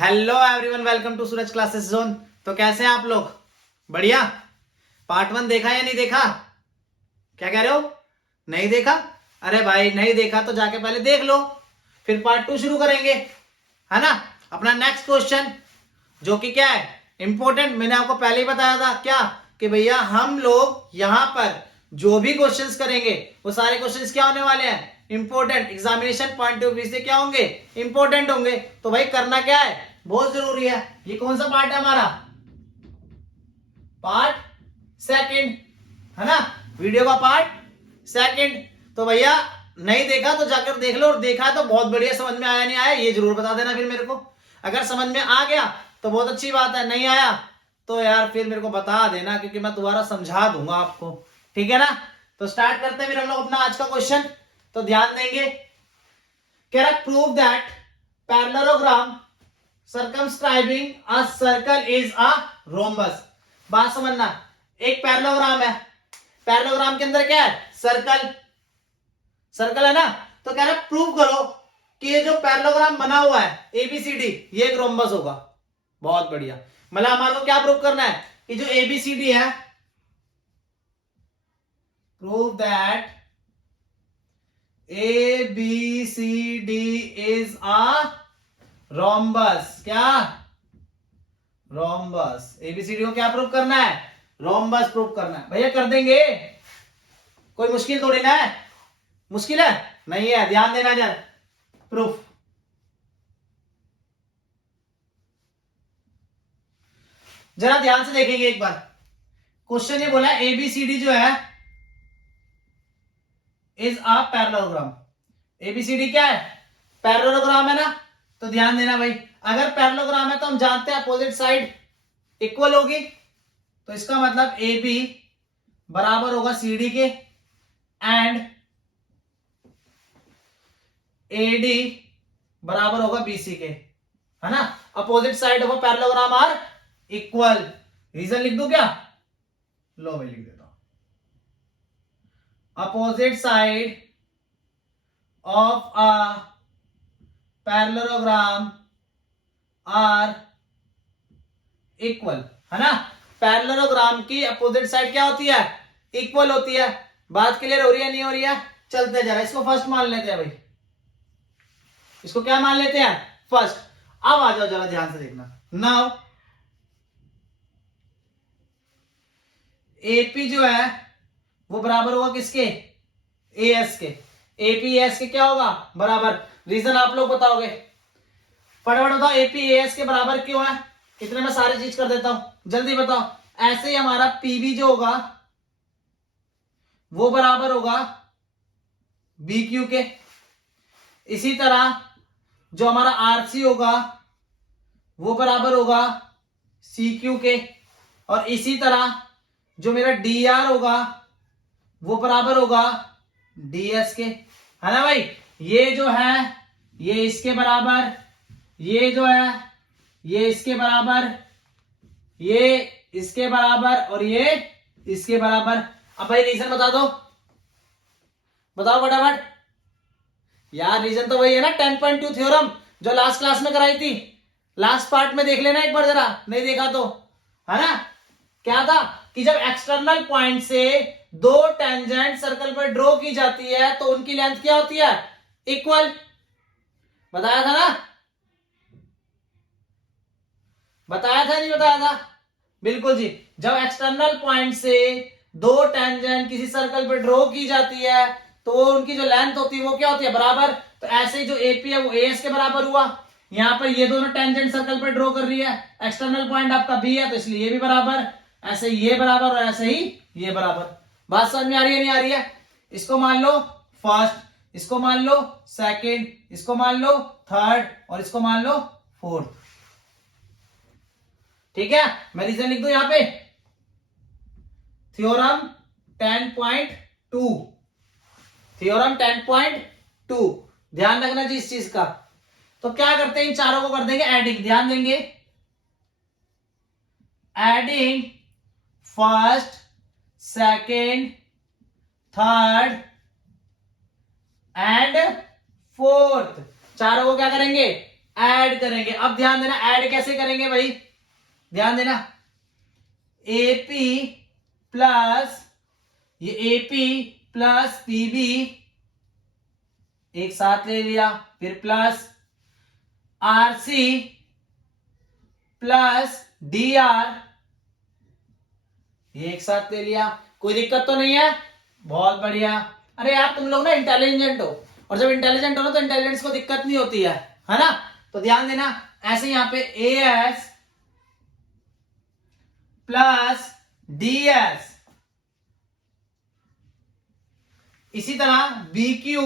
Hello everyone, welcome to Suraj classes zone. तो कैसे हैं आप लोग? बढ़िया। पार्ट 1 देखा या नहीं देखा? क्या कह रहे हो? नहीं देखा? अरे भाई, नहीं देखा तो जाके पहले देख लो, फिर पार्ट 2 शुरू करेंगे, है ना। अपना नेक्स्ट क्वेश्चन जो कि क्या है, इंपॉर्टेंट। मैंने आपको पहले ही बताया था क्या कि भैया हम लोग यहां पर जो भी क्वेश्चंस करेंगे वो सारे क्वेश्चंस क्या होने वाले हैं, important. Examination point of view से क्या होंगे, इंपॉर्टेंट होंगे। तो भाई करना क्या है, बहुत जरूरी है। ये कौन सा पार्ट है हमारा? पार्ट सेकंड, है ना, वीडियो का पार्ट सेकंड। तो भैया नहीं देखा तो जाकर देख लो, और देखा तो बहुत बढ़िया। समझ में आया नहीं आया ये जरूर बता देना फिर मेरे को। अगर समझ में आ गया तो बहुत अच्छी बात है, नहीं आया तो यार फिर मेरे को बता देना, क्योंकि मैं दोबारा समझा दूंगा आपको, ठीक है ना। तो स्टार्ट करते हैं फिर हम लोग अपना आज का क्वेश्चन। तो ध्यान देंगे, कह रहा prove that parallelogram circumscribing a circle is a rhombus. बात समझना, एक पैरेललोग्राम है, पैरेललोग्राम के अंदर क्या है, सर्कल, सर्कल है ना। तो कह रहा है प्रूव करो कि ये जो पैरेललोग्राम बना हुआ है एबीसीडी ये एक रोम्बस होगा। बहुत बढ़िया। मतलब हमारे को क्या प्रूव करना है कि जो एबीसीडी है, prove that ABCD is a rhombus. क्या? रोम्बस। एबीसीडी को क्या प्रूव करना है, रोम्बस प्रूव करना है। भैया कर देंगे, कोई मुश्किल थोड़ी ना है। मुश्किल है नहीं है, ध्यान देना जरा। प्रूफ, जरा ध्यान से देखेंगे एक बार। क्वेश्चन ये बोला एबीसीडी जो है इज अ पैरेललोग्राम। एबीसीडी क्या है, पैरेललोग्राम है ना। तो ध्यान देना भाई, अगर पैरेललोग्राम है तो हम जानते हैं अपोजिट साइड इक्वल होगी। तो इसका मतलब ए बी बराबर होगा सी डी के, एंड ए डी बराबर होगा बीसी के, है ना। Opposite side of a parallelogram are equal. Reason लिख दूं क्या? लो भाई लिख देता हूं। Opposite side of a parallelogram are equal, है ना। पैरेललोग्राम की अपोजिट साइड क्या होती है, इक्वल होती है। बात क्लियर हो रही है नहीं हो रही है? चलते जरा इसको फर्स्ट मान लेते हैं भाई, इसको क्या मान लेते हैं, फर्स्ट। अब आ जाओ जरा ध्यान से देखना। नाउ एपी जो है वो बराबर होगा किसके, एएस के। एपी एस के क्या होगा, बराबर। रीजन आप लोग बताओगे, फटाफट बताओ। एपी एएस के बराबर क्यों है, इतने में सारी चीज कर देता हूं, जल्दी बताओ। ऐसे ही हमारा पीबी जो होगा वो बराबर होगा बीक्यू के। इसी तरह जो हमारा आरसी होगा वो बराबर होगा सीक्यू के, और इसी तरह जो मेरा डी आर होगा वो बराबर होगा डीएस के, है ना भाई। ये जो है ये इसके बराबर, ये जो है ये इसके बराबर, ये इसके बराबर, और ये इसके बराबर। अब भाई रीजन बता दो, बताओ फटाफट। यार रीजन तो वही है ना, 10.2 थ्योरम जो लास्ट क्लास में कराई थी। लास्ट पार्ट में देख लेना एक बार जरा, नहीं देखा तो, है ना। क्या था कि जब एक्सटर्नल पॉइंट से दो टेंजेंट सर्कल पर ड्रॉ की जाती है तो उनकी लेंथ क्या होती है, इक्वल। बताया था ना, बताया था नहीं बताया था? बिल्कुल जी। जब एक्सटर्नल पॉइंट से दो टेंजेंट किसी सर्कल पर ड्रॉ की जाती है तो उनकी जो लेंथ होती है वो क्या होती है, बराबर। तो ऐसे ही जो एपी है वो एएस के बराबर हुआ। यहां पर ये दोनों टेंजेंट सर्कल पर ड्रॉ कर रही है, एक्सटर्नल पॉइंट आपका बी है तो इसलिए ये भी बराबर, ऐसे ही ये बराबर और ऐसे ही ये बराबर। बात समझ में आ रही है नहीं आ रही है? इसको मान लो फर्स्ट, इसको मान लो सेकंड, इसको मान लो थर्ड, और इसको मान लो फोर्थ। ठीक है, मैं रीजन लिख दूं यहां पे, थ्योरम 10.2, थ्योरम 10.2। ध्यान रखना जी इस चीज का। तो क्या करते हैं, इन चारों को कर देंगे एडिंग। ध्यान देंगे, adding first second third and fourth, चारों को क्या करेंगे, ऐड करेंगे। अब ध्यान देना, ऐड कैसे करेंगे भाई, ध्यान देना, एपी प्लस ये एपी प्लस पीबी एक साथ ले लिया, फिर प्लस आरसी प्लस डीआर ये एक साथ ले लिया। कोई दिक्कत तो नहीं है? बहुत बढ़िया। अरे यार तुम लोग ना इंटेलिजेंट हो, और जब इंटेलिजेंट हो ना तो इंटेलिजेंस को दिक्कत नहीं होती है ना। तो ध्यान देना, ऐसे यहां पे एएस प्लस डीएस, इसी तरह बीक्यू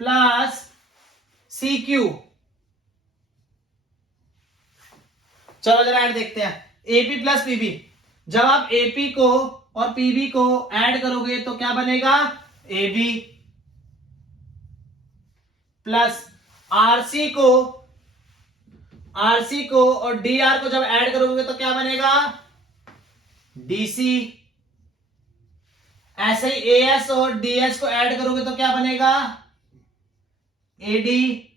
प्लस सीक्यू। चलो जरा ऐड देखते हैं, एपी प्लस पीबी। जब आप एपी को और पीबी को ऐड करोगे तो क्या बनेगा, एबी प्लस आरसी को और डीआर को जब ऐड करोगे तो क्या बनेगा, डीसी। ऐसे ही एएस और डीएस को ऐड करोगे तो क्या बनेगा, एडी,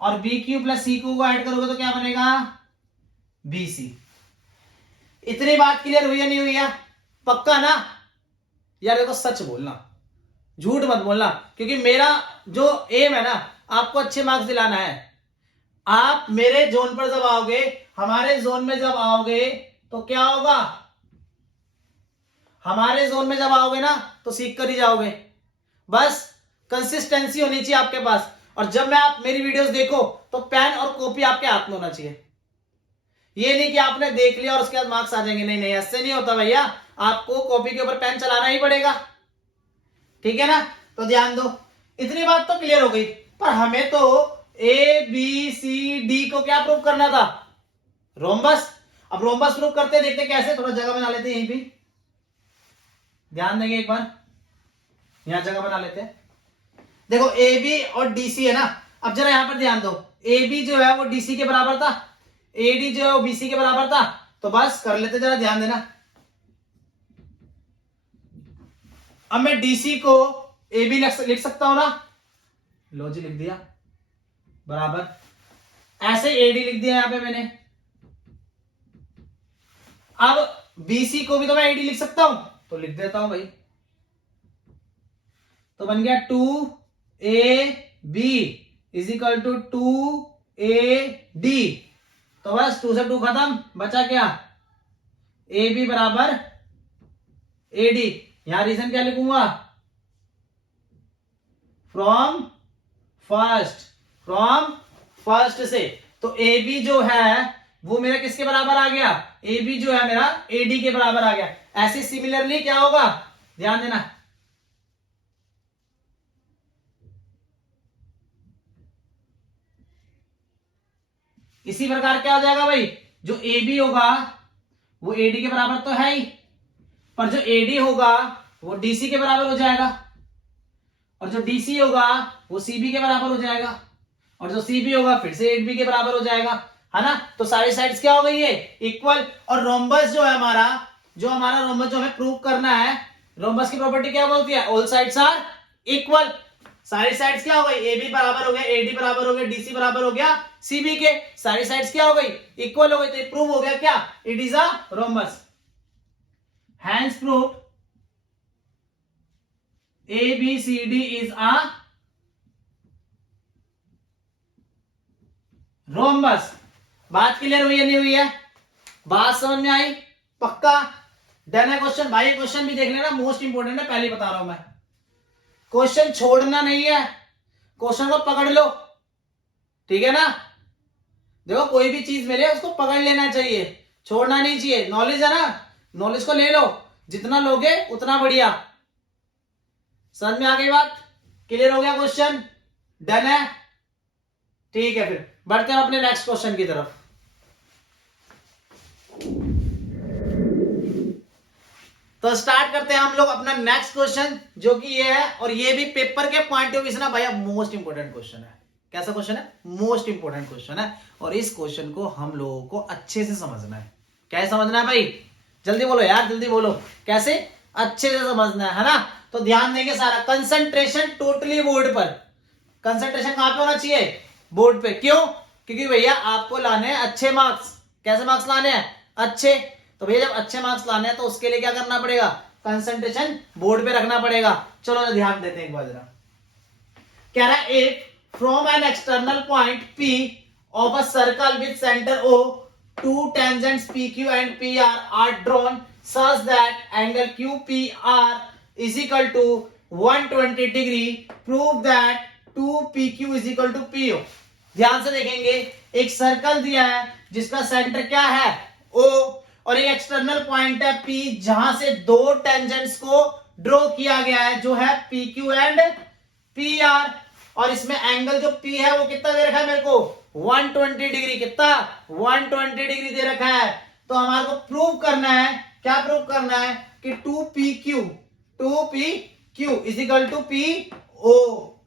और बीक्यू प्लस सीक्यू को ऐड करोगे तो क्या बनेगा, बीसी। इतनी बात क्लियर हुई है नहीं हुई है? पक्का ना यार? देखो सच बोलना, झूठ मत बोलना, क्योंकि मेरा जो एम है ना आपको अच्छे मार्क्स दिलाना है। आप मेरे जोन पर जब आओगे, हमारे जोन में जब आओगे तो क्या होगा, हमारे जोन में जब आओगे ना तो सीख कर ही जाओगे। बस कंसिस्टेंसी होनी चाहिए आपके पास, और जब मैं आप मेरी वीडियोस देखो तो पेन और कॉपी आपके हाथ में होना चाहिए। ये नहीं कि आपने देख लिया और उसके बाद मार्क्स आ जाएंगे, नहीं नहीं, ऐसे नहीं होता भैया। आपको कॉपी के ऊपर पेन चलाना ही पड़ेगा, ठीक है ना। तो ध्यान दो, इतनी बात तो क्लियर हो गई। पर हमें तो ए बी सी डी को क्या प्रूव करना था, रोम्बस। अब रोम्बस प्रूव करते देखते कैसे, थोड़ा जगह बना लेते हैं यहीं पे, ध्यान देंगे एक बार, यहां जगह बना लेते हैं। देखो ए बी और डीसी है ना, अब जरा यहां पर ध्यान दो, ए बी जो है वो डीसी के बराबर था, एडी जो है वो बीसी के बराबर था, तो बस कर लेते, जरा ध्यान देना। अब मैं डीसी को ए बी लिख सकता हूं ना, लो जी लिख दिया, बराबर। ऐसे एडी लिख दिया यहां पे मैंने। अब बीसी को भी तो मैं एडी लिख सकता हूं, तो लिख देता हूं भाई। तो बन गया 2AB is equal to 2AD। तो बस 2 से 2 खत्म, बचा क्या, AB बराबर AD। यहां रीजन क्या लिखूंगा, फ्रॉम फर्स्ट से। तो AB जो है वो मेरा किसके बराबर आ गया, AB जो है मेरा AD के बराबर आ गया। ऐसे सिमिलरली क्या होगा, ध्यान देना, इसी प्रकार क्या हो जाएगा भाई, जो AB होगा वो AD के बराबर तो है ही, पर जो AD होगा वो DC के बराबर हो जाएगा, और जो DC होगा वो CB के बराबर हो जाएगा, और जो CB होगा फिर से 8B के बराबर हो जाएगा, है ना। तो सारी साइड्स क्या हो गई है, इक्वल। और रोम्बस जो है हमारा, जो रोम्बस जो हमें प्रूव करना है, रोम्बस की प्रॉपर्टी क्या बोलती है, ऑल साइड्स आर इक्वल। सारी साइड्स क्या हो गई, AB बराबर हो गया, AD बराबर हो गया, DC बराबर हो गया CB के, सारी साइड्स क्या हो गई, इक्वल हो गई। तो प्रूव हो गया क्या, it is a rhombus. Hence proved ABCD is a rhombus. बात क्लियर हुई है नहीं हुई है, बात समझ में आई, पक्का डन है क्वेश्चन। भाई क्वेश्चन भी देख लेना, मोस्ट इंपोर्टेंट है, पहले बता रहा हूं मैं, क्वेश्चन छोड़ना नहीं है, क्वेश्चन को पकड़ लो, ठीक है ना। देखो कोई भी चीज मिले उसको पकड़ लेना चाहिए, छोड़ना नहीं चाहिए। नॉलेज है ना, नॉलेज को ले लो, जितना लोगे उतना बढ़िया। समझ में आ गई बात, क्लियर हो गया क्वेश्चन, डन है, ठीक है। फिर बढ़ते हैं अपने नेक्स्ट क्वेश्चन की तरफ। तो स्टार्ट करते हैं हम लोग अपना नेक्स्ट क्वेश्चन, जो कि ये है, और ये भी पेपर के पॉइंट ऑफ व्यू से ना भैया मोस्ट इंपोर्टेंट क्वेश्चन है। कैसा क्वेश्चन है, मोस्ट इंपोर्टेंट क्वेश्चन है, और इस क्वेश्चन को हम लोगों को अच्छे से समझना है। कैसे समझना है भाई, जल्दी बोलो यार, जल्दी बोलो, कैसे अच्छे से समझना है ना। तो ध्यान देंगे सारा कंसंट्रेशन टोटली बोर्ड पर, कंसंट्रेशन कहां पे होना चाहिए, बोर्ड पे। क्यों, क्योंकि भैया आपको लाने हैं अच्छे मार्क्स। कैसे मार्क्स लाने हैं, अच्छे। तो भैया जब अच्छे मार्क्स लाने हैं तो उसके लिए क्या करना पड़ेगा, कंसंट्रेशन बोर्ड पे रखना पड़ेगा। चलो ध्यान देते हैं एक बार जरा। कह रहा है if from an external point P of a circle with center O, two tangents PQ and PR are drawn such that angle QPR is equal to 120 degree. Prove that 2PQ is equal to PO. ध्यान से देखेंगे, एक circle दिया है जिसका centre क्या है, O, और एक एक्सटर्नल पॉइंट है P जहां से दो टेंजेंट्स को ड्रॉ किया गया है जो है PQ एंड PR, और इसमें एंगल जो P है वो कितना दे रखा है मेरे को, 120 डिग्री। कितना, 120 डिग्री दे रखा है। तो हमारे को प्रूव करना है, क्या प्रूव करना है कि 2PQ is equal to PO,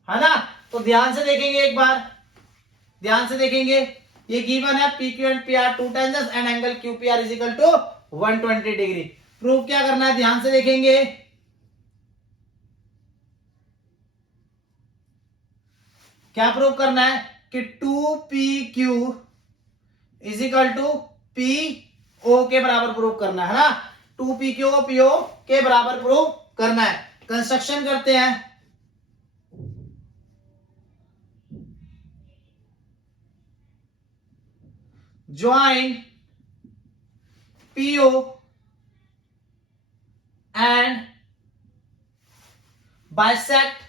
है ना। तो ध्यान से देखेंगे एक बार, ध्यान से देखेंगे, ये गिवन है PQ and PR two tangents and angle QPR is equal to 120 degree. Prove क्या करना है, ध्यान से देखेंगे, क्या प्रूव करना है कि 2PQ is equal to PO के बराबर प्रूव करना है ना। 2PQ को PO के बराबर प्रूव करना है। कंस्ट्रक्शन करते हैं। Join PO and bisect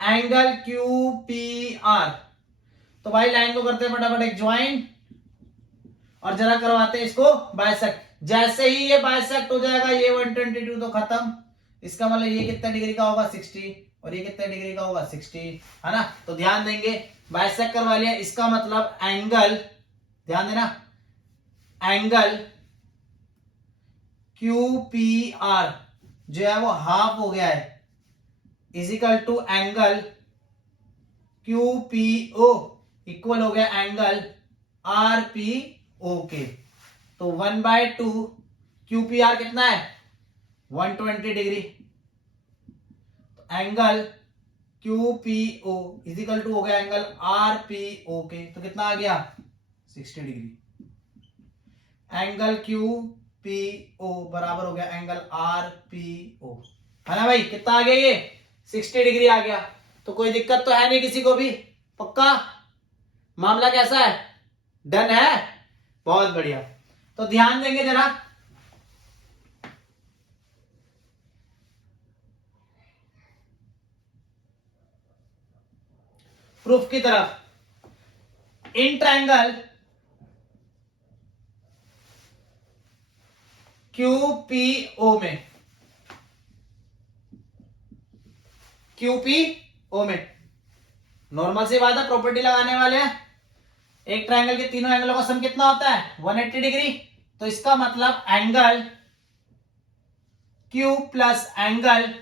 angle QPR। तो भाई लाइन को करते हैं फटाफट एक ज्वाइन और जरा करवाते हैं इसको बाइसेक्ट। जैसे ही ये बाइसेक्ट हो जाएगा, ये 122 तो खत्म। इसका मतलब ये कितने डिग्री का होगा, 60, और ये कितने डिग्री का होगा, 60, है ना। तो ध्यान देंगे, बाइसेक्ट करवा लिया, इसका मतलब एंगल, ध्यान देना, एंगल QPR जो है वो हाफ हो गया है, is equal to angle QPO equal हो गया एंगल RPO के। तो 1/2 QPR कितना है, 120 डिग्री। तो एंगल QPO इजिकल टू हो गया एंगल RPO के, तो कितना आ गया, 60 डिग्री। एंगल QPO बराबर हो गया एंगल RPO, है ना भाई। कितना आ गया, ये 60 डिग्री आ गया। तो कोई दिक्कत तो है नहीं किसी को भी, पक्का मामला कैसा है, डन है, बहुत बढ़िया। तो ध्यान देंगे जरा, प्रूफ की तरफ। इन ट्रायंगल QPO में, QPO में नॉर्मल सी बात है, प्रॉपर्टी लगाने वाले हैं। एक ट्रायंगल के तीनों एंगलों का सम कितना होता है, 180 डिग्री। तो इसका मतलब angle Q plus angle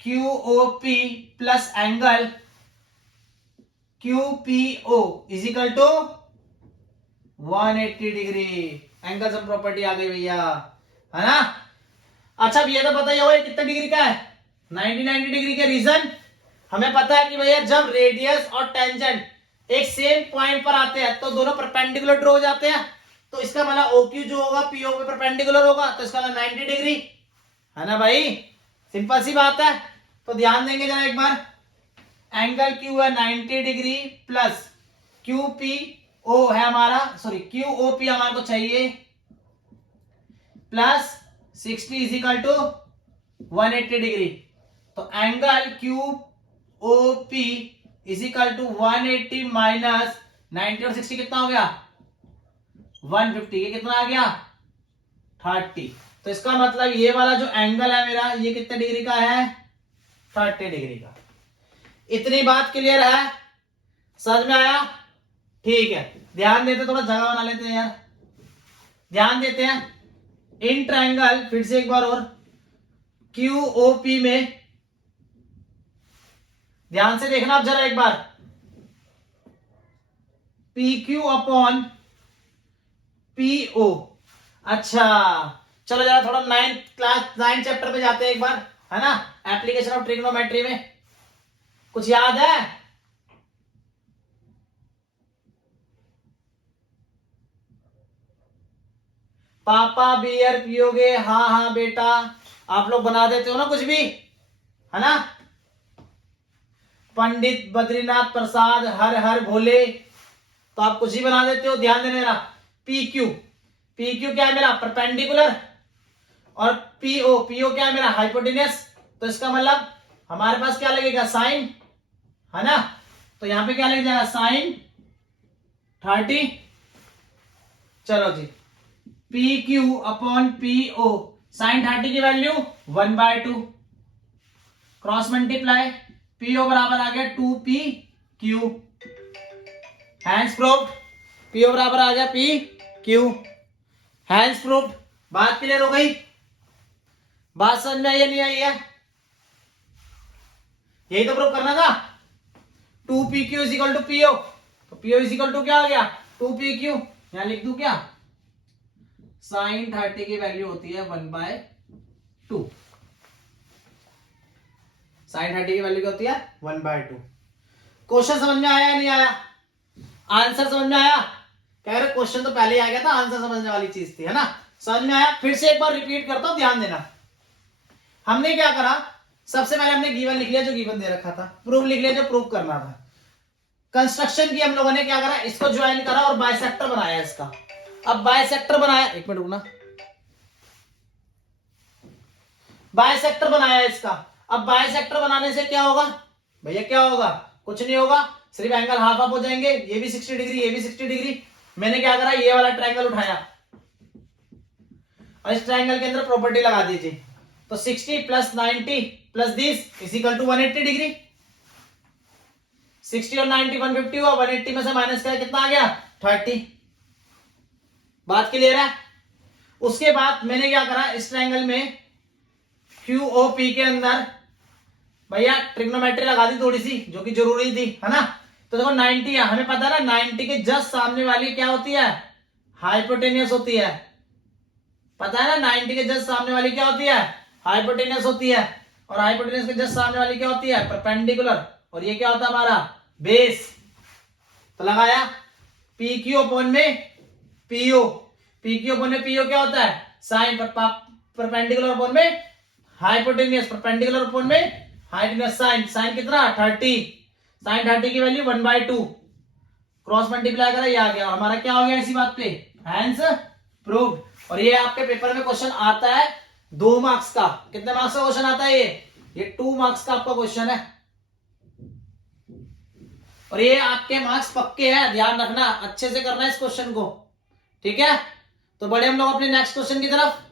QOP plus angle QPO is equal to 180 degree. Angle sum property आ गई भैया, है ना। अच्छा भैया तो बताइए वो कितने डिग्री का है, 90 डिग्री के। रीजन हमें पता है कि भैया जब रेडियस और टेंजेंट एक सेम पॉइंट पर आते हैं तो दोनों परपेंडिकुलर ड्रॉ हो जाते हैं। तो इसका मतलब OQ जो होगा PO पे परपेंडिकुलर होगा, तो इसका मतलब 90 डिग्री, है ना भाई। सिंपल सी बात है। तो ध्यान देंगे जरा एक बार, एंगल Q है 90 डिग्री प्लस QPO है हमारा, सॉरी QOP हमारे को चाहिए, plus 60 is equal to 180 degree. तो angle QOP is equal to 180 minus 90 और 60 कितना हो गया, 150। ये कितना आ गया, 30। तो इसका मतलब ये वाला जो एंगल है मेरा, ये कितने डिग्री का है, 30 डिग्री का। इतनी बात क्लियर है, समझ में आया, ठीक है। ध्यान देते, थोड़ा जगह बना लेते हैं यार, ध्यान देते हैं। इन ट्रायंगल, फिर से एक बार और, QOP में ध्यान से देखना आप जरा एक बार, PQ अपॉन PO। अच्छा चलो जरा थोड़ा 9 चैप्टर पे जाते हैं एक बार, है ना, एप्लीकेशन ऑफ ट्रिग्नोमेट्री में कुछ याद है? पापा बियर पियोगे? हाँ हाँ बेटा, आप लोग बना देते हो ना कुछ भी, है ना। पंडित बद्रीनाथ प्रसाद हर हर भोले, तो आप कुछ ही बना देते हो, ध्यान देने मेरा। PQ, PQ क्या है मेरा? परपेंडिकुलर। और PO क्या है मेरा? हाइपोटेन्यूस। तो इसका मतलब हमारे पास क्या लगेगा? साइन, है ना। तो यहां पे क्या लग जाएगा? साइन 30। चलो जी, PQ अपॉन PO, साइन 30 की वैल्यू 1/2, क्रॉस मल्टीप्लाई, PO बराबर आ गया 2PQ, हैंस प्रूव्ड। PO बराबर आ गया PQ, हैंस प्रूव्ड। बात क्लियर हो गई? बात समझ में आई या नहीं आई है? यही तो प्रूव करना था। 2PQ is equal to PO, तो PO इज इक्वल टू क्या आ गया? 2PQ। यहां लिख दूं क्या? साइन 30 की वैल्यू होती है 1/2। साइन 30 की वैल्यू क्या होती है? 1/2। क्वेश्चन समझ में आया या नहीं आया? आंसर समझ में आया? कह रहे क्वेश्चन तो पहले ही आ गया था, आंसर समझने वाली चीज थी, है ना। समझ में आया? फिर से एक बार रिपीट करता हूं, ध्यान देना। हमने क्या करा? सबसे पहले हमने गिवन लिख लिया जो गिवन दे रखा था, प्रूफ लिख लिया जो प्रूफ करना था। कंस्ट्रक्शन की हम लोगों ने क्या करा? इसको ज्वाइन करा और बाइसेक्टर बनाया इसका। अब बाइसेक्टर बनाया, एक मिनट रुकना, बाइसेक्टर बनाया इसका। अब बाइसेक्टर बनाने से क्या होगा भैया? क्या होगा? कुछ नहीं होगा, सिर्फ एंगल हाफ हाफ हो जाएंगे, ये भी 60 डिग्री, ये भी 60 डिग्री। मैंने क्या करा? ये वाला ट्रायंगल उठाया और इस ट्रायंगल के अंदर प्रॉपर्टी लगा दीजिए। तो 60 plus 90 plus this is equal to 180 degree. 60 और 90 150 हुआ, 180 में से माइनस करें कितना आ गया? 30। बात क्लियर है? उसके बाद मैंने क्या करा? इस ट्रायंगल में QOP के अंदर भैया ट्रिग्नोमेट्री लगा दी थोड़ी सी, जो कि जरूरी थी, है ना। तो देखो 90 है, हमें पता है ना 90 के जस्ट सामने वाली क्या होती है? हाइपोटेनियस होती है। पता है ना 90 के जस्ट सामने वाली क्या होती है? हाइपोटेनियस होती है। और हाइपोटेनियस के जस्ट सामने वाली क्या होती है? परपेंडिकुलर। और ये क्या होता है हमारा? बेस। तो लगाया PQ अपॉन में PO, PQ अपॉन में PO क्या होता है? साइन। परपेंडिकुलर अपॉन में हाइपोटेनियस, परपेंडिकुलर अपॉन में हाइपोटेनियस। साइन, साइन कितना? 30। साइन 30 की वैल्यू 1/2, क्रॉस मल्टीप्लाई करा, ये आ गया। हमारा क्या हो गया इसी बात पे? Hence proved. और ये आपके पेपर में क्वेश्चन आता है 2 मार्क्स का। कितने मार्क्स का क्वेश्चन आता है ये 2 मार्क्स का आपका क्वेश्चन है। और ये आपके मार्क्स पक्के हैं, ध्यान रखना, अच्छे से करना है इस क्वेश्चन को, ठीक है। तो बढ़े हम लोग अपने नेक्स्ट क्वेश्चन की तरफ।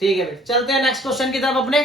ठीक है भाई, चलते हैं नेक्स्ट क्वेश्चन की तरफ अपने।